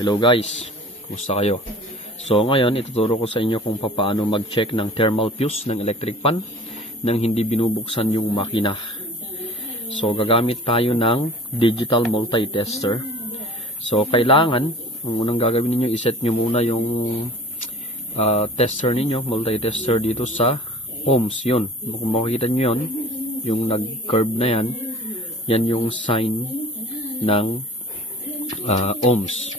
Hello guys, kumusta kayo? So ngayon, ituturo ko sa inyo kung paano mag-check ng thermal fuse ng electric fan nang hindi binubuksan yung makina. So gagamit tayo ng digital multi-tester. So kailangan, ang unang gagawin niyo, iset nyo muna yung tester ninyo, multi-tester dito sa ohms. Yun, kung makikita nyo yun, yung nag-curve na yan, yan yung sign ng ohms.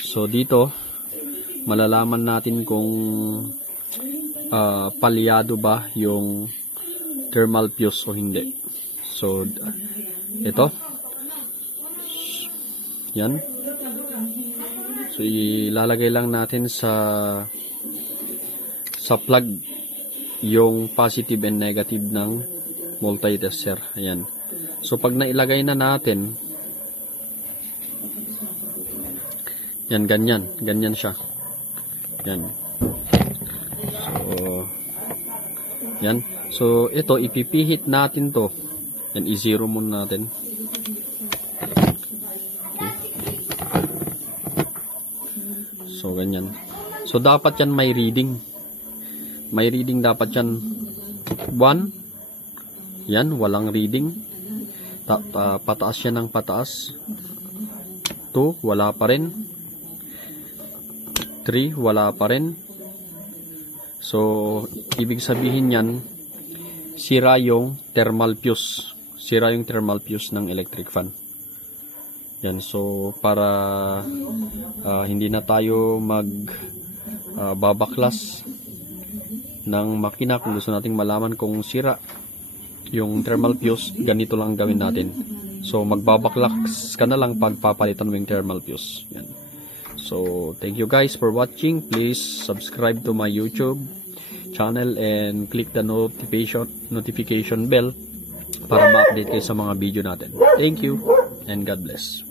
So dito, malalaman natin kung palyado ba yung thermal fuse o hindi. So ito, yan. So ilalagay lang natin sa plug yung positive and negative ng multi-tester. Ayan. So pag nailagay na natin, yan, ganyan siya. Yan. So yan. So ito, ipipihit natin to. Yan, i-zero muna natin. Okay. So ganyan. So dapat yan may reading. May reading dapat yan 1. Yan, walang reading. Pataas yan ng pataas. 2, wala pa rin. 3, wala pa rin. So, ibig sabihin yan, sira yung thermal fuse. Sira yung thermal fuse ng electric fan. Yan, so para hindi na tayo babaklas ng makina, kung gusto nating malaman kung sira yung thermal fuse, ganito lang gawin natin. So magbabaklaks ka na lang pagpapalitan mo yung thermal fuse. Yan. So thank you guys for watching. Please subscribe to my YouTube channel and click the notification bell para ma-update kayo sa mga video natin. Thank you and God bless.